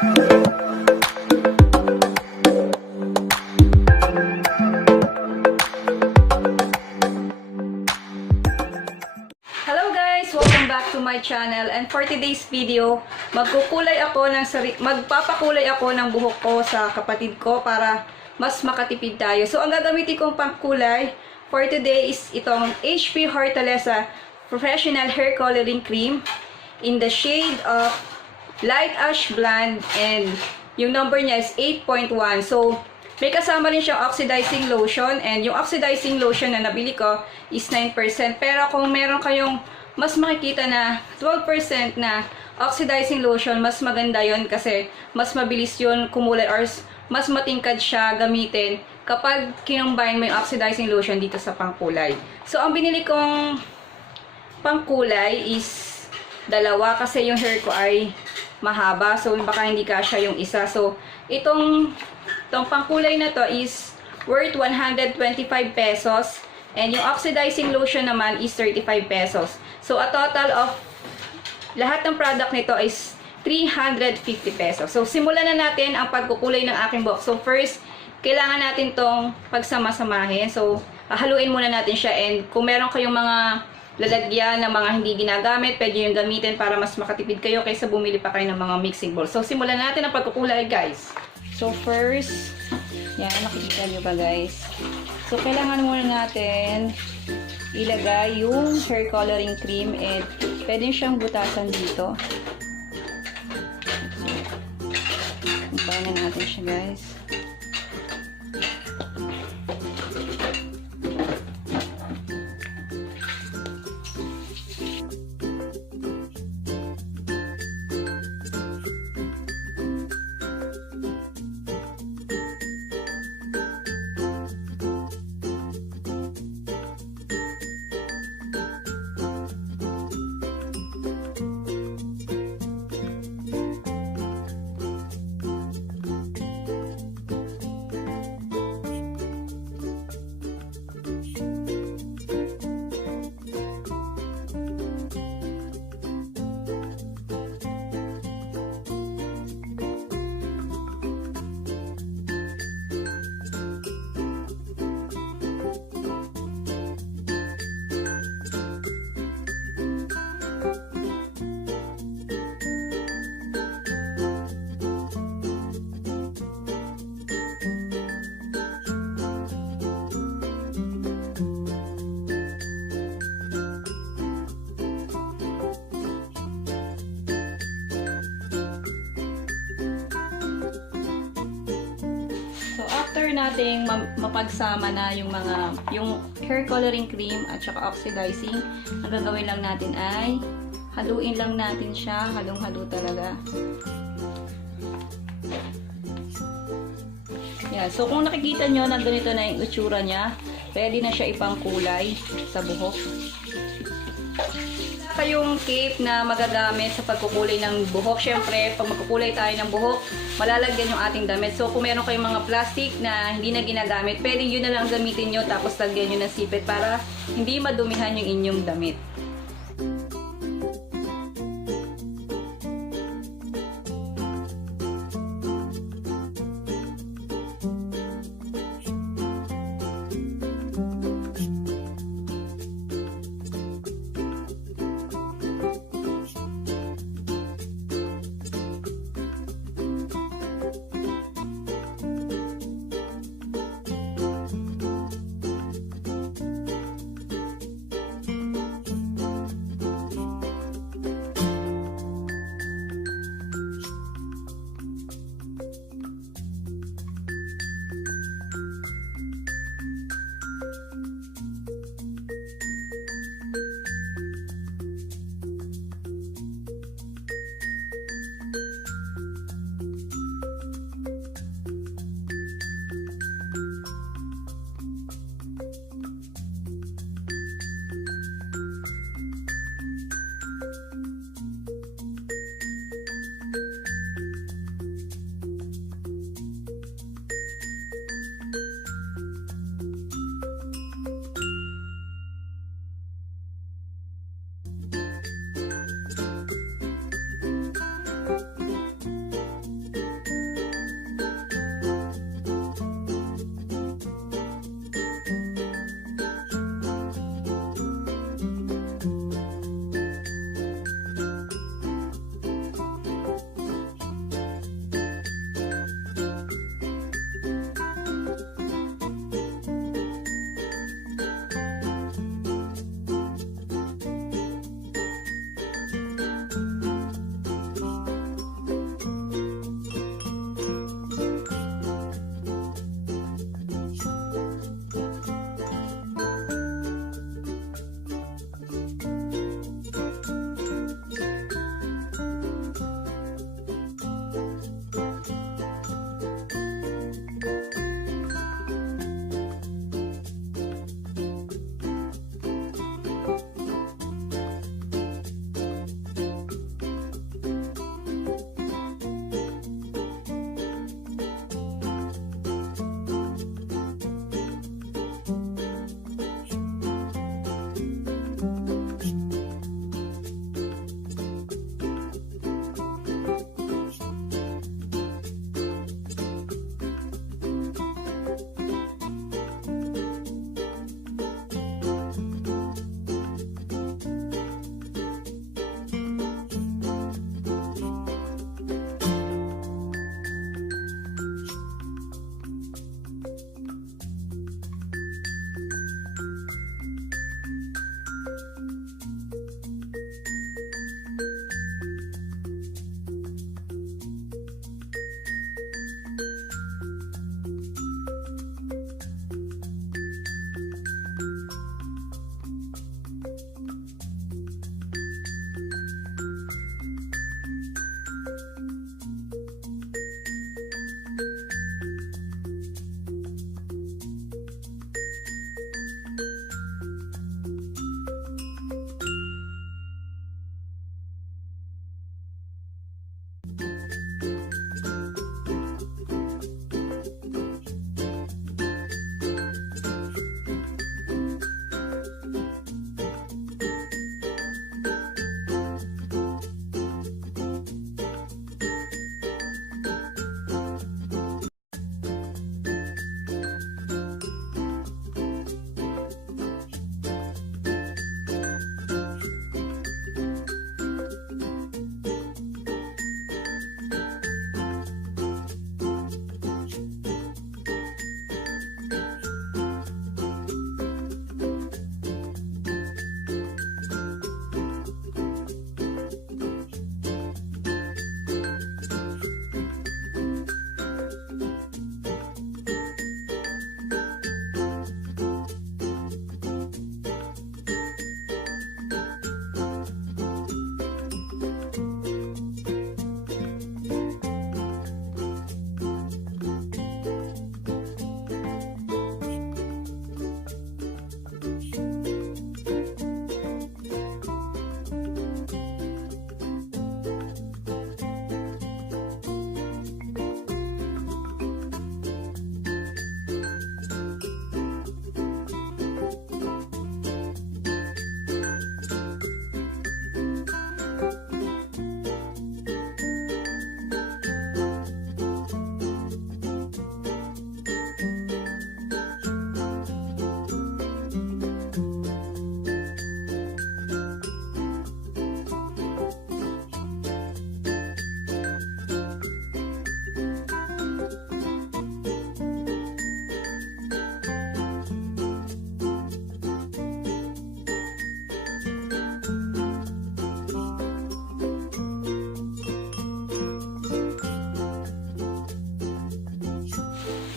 My channel, and for today's video magpapakulay ako ng buhok ko sa kapatid ko para mas makatipid tayo. So ang gagamitin kong pangkulay for today is itong HP Hortaleza Professional Hair Coloring Cream in the shade of Light Ash Blonde, and yung number niya is 8.1. So may kasama rin siyang oxidizing lotion, and yung oxidizing lotion na nabili ko is 9%. Pero kung meron kayong mas makikita na 12% na oxidizing lotion, mas maganda yon kasi mas mabilis yun kumulay or mas matingkad siya gamitin kapag kinumbine mo yung oxidizing lotion dito sa pangkulay. So, ang binili kong pangkulay is dalawa kasi yung hair ko ay mahaba. So, baka hindi kasya yung isa. So, itong pangkulay na to is worth 125 pesos. And yung oxidizing lotion naman is 35 pesos. So, a total of lahat ng product nito is 350 pesos. So, simulan na natin ang pagkukulay ng aking buhok. So, first, kailangan natin tong pagsama-samahin. So, haluin muna natin siya. And kung meron kayong mga lalagyan na mga hindi ginagamit, pwede yung gamitin para mas makatipid kayo kaysa bumili pa kayo ng mga mixing bowl. So, simulan natin ang pagkukulay, guys. So, first, yan, nakikita nyo ba, guys? So, kailangan muna natin ilagay yung hair coloring cream, and pwede siyang butasan dito. Kumpain na natin siya, guys. After nating mapagsama na yung hair coloring cream at saka oxidizing, ang gagawin lang natin ay haluin lang natin siya, halong-halo talaga. Yan. So kung nakikita nyo na ganito na yung itsura niya, pwede na siya ipangkulay sa buhok. Yung cape na magagamit sa pagkukulay ng buhok. Syempre, pag magkukulay tayo ng buhok, malalagyan yung ating damit. So, kung meron kayong mga plastic na hindi na ginagamit, pwede yun na lang gamitin nyo, tapos lagyan nyo ng sipit para hindi madumihan yung inyong damit.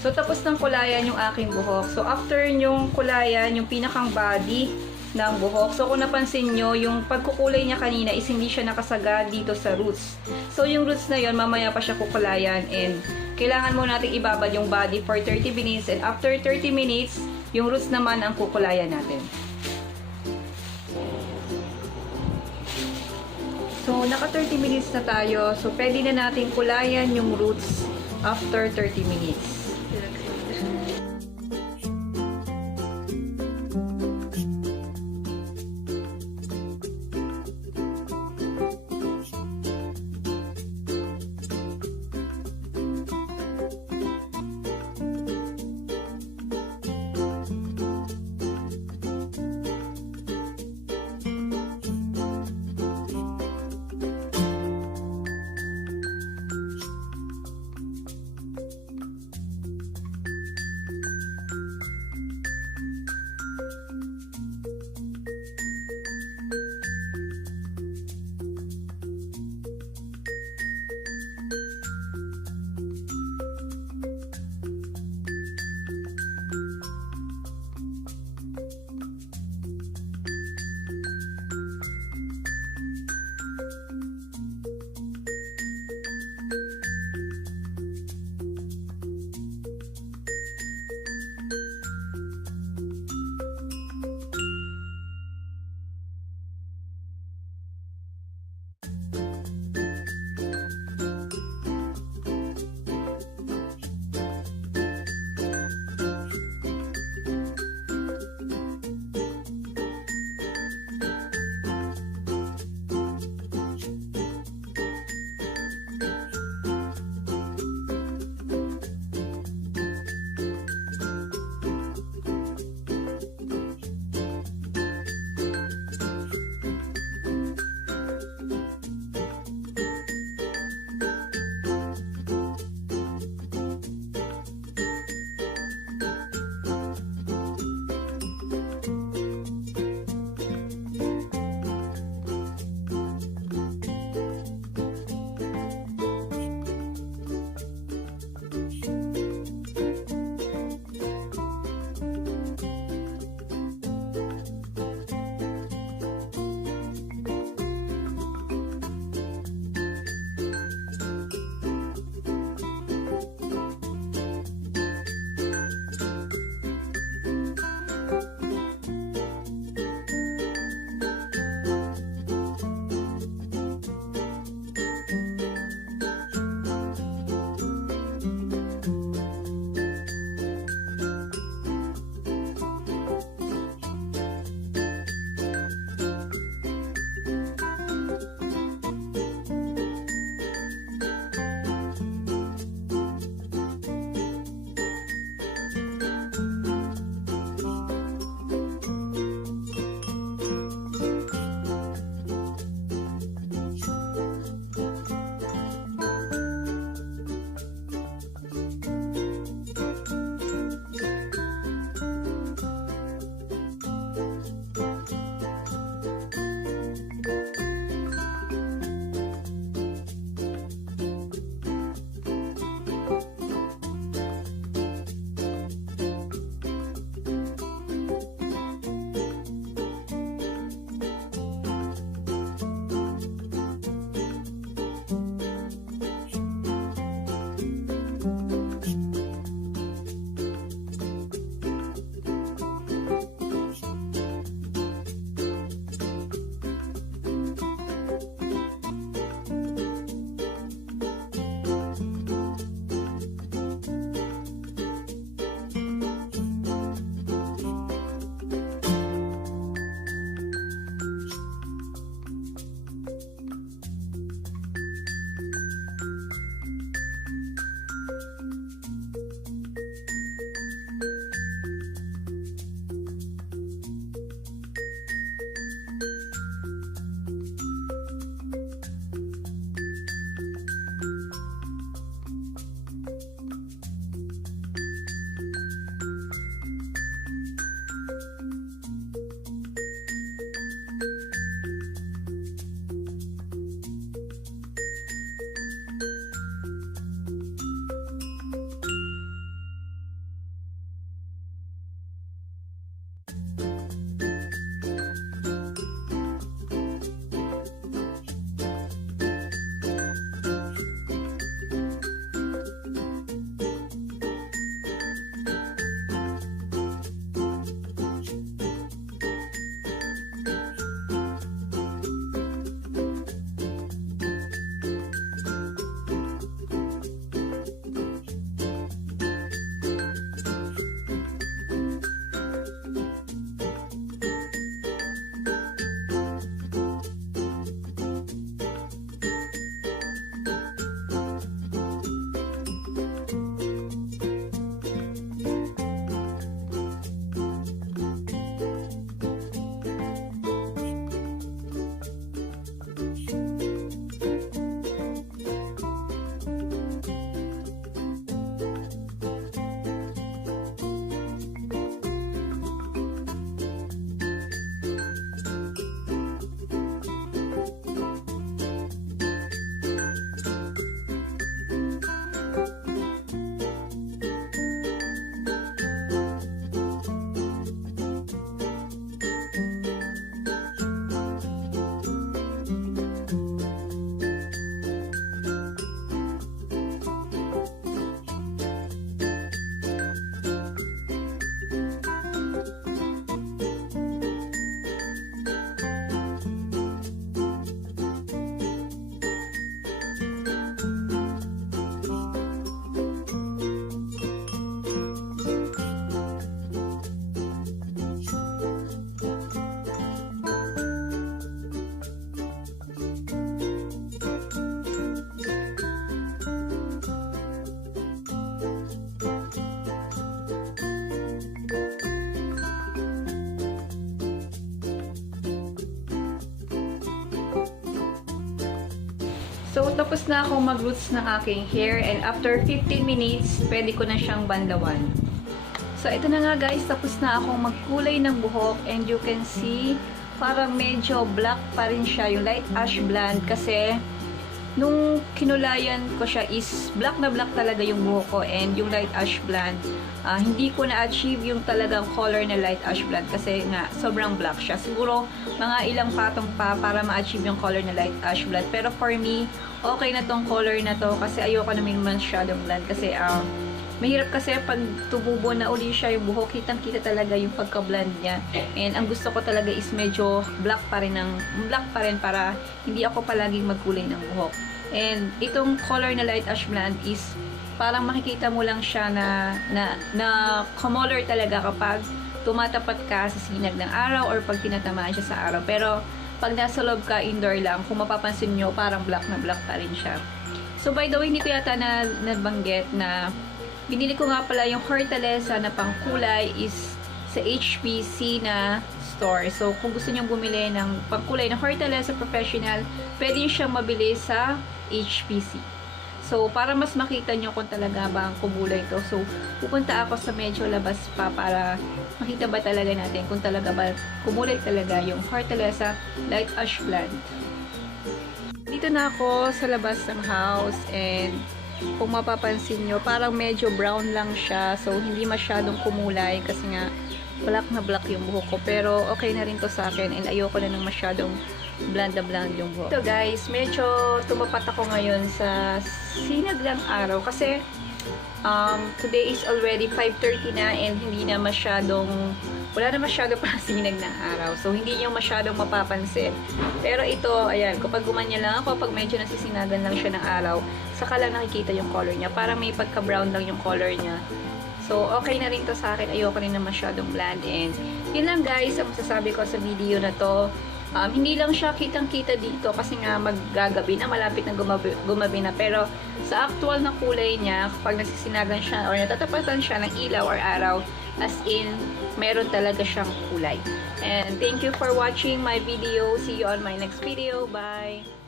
So, tapos ng kulayan yung aking buhok. So, after yung kulayan, yung pinakang body ng buhok. So, kung napansin nyo, yung pagkukulay niya kanina is hindi siya nakasagad dito sa roots. So, yung roots na yon mamaya pa siya kukulayan and kailangan mo natin ibabad yung body for 30 minutes and after 30 minutes, yung roots naman ang kukulayan natin. So, naka 30 minutes na tayo. So, pwede na natin kulayan yung roots after 30 minutes. So, tapos na akong mag-roots ng aking hair and after 15 minutes, pwede ko na siyang banlawan. So, ito na nga guys, tapos na akong magkulay ng buhok and you can see, parang medyo black pa rin siya, yung light ash blonde kasi nung kinulayan ko siya is black na black talaga yung buhok ko and yung light ash blonde, hindi ko na-achieve yung talagang color na light ash blonde kasi nga sobrang black siya. Siguro mga ilang patong pa para ma-achieve yung color na light ash blonde. Pero for me, okay na tong color na to kasi ayoko naman masyadong blonde kasi mahirap kasi pag tumubo na uli siya yung buhok, kitang-kita talaga yung pagka-blonde niya. And ang gusto ko talaga is medyo black pa rin para hindi ako palaging magkulay ng buhok. And itong color na light ash blonde is parang makikita mo lang siya na color talaga kapag tumatapat ka sa sinag ng araw or pag tinatamaan siya sa araw. Pero pag nasa loob ka, indoor lang, kung mapapansin nyo, parang black na black pa rin siya. So by the way, hindi ko yata nabanggit na binili ko nga pala yung Hortaleza na pangkulay is sa HPC na store. So, kung gusto nyo bumili ng pangkulay na Hortaleza Professional, pwede nyo siyang mabili sa HPC. So, para mas makita nyo kung talaga ba ang kumulay ito. So, pupunta ako sa medyo labas pa para makita ba talaga natin kung talaga ba kumulay talaga yung Hortaleza Light Ash Blonde. Dito na ako sa labas ng house and kung mapapansin nyo, parang medyo brown lang siya. So, hindi masyadong kumulay kasi nga black na black yung buhok ko. Pero, okay na rin to sa akin and ayoko na ng masyadong blonde na blonde yung buhok. Ito guys, medyo tumapat ako ngayon sa sinag ng araw kasi today is already 5:30 na and hindi na masyadong wala na masyado pa sinag ng araw. So, hindi nyo masyadong mapapansin. Pero ito, ayan, kapag gumanya lang ako, pag medyo nasisinagan lang siya ng araw, saka lang nakikita yung color niya. Parang may pagka-brown lang yung color niya. So, okay na rin to sa akin. Ayoko rin na masyadong blonde. And, yun lang guys, ang masasabi ko sa video na to. Hindi lang siya kitang-kita dito kasi nga maggagabi na, malapit na gumabi na. Pero, sa actual na kulay niya, kapag nasisinagan siya or natatapatan siya ng ilaw or araw, as in, meron talaga siyang kulay. And thank you for watching my video. See you on my next video. Bye!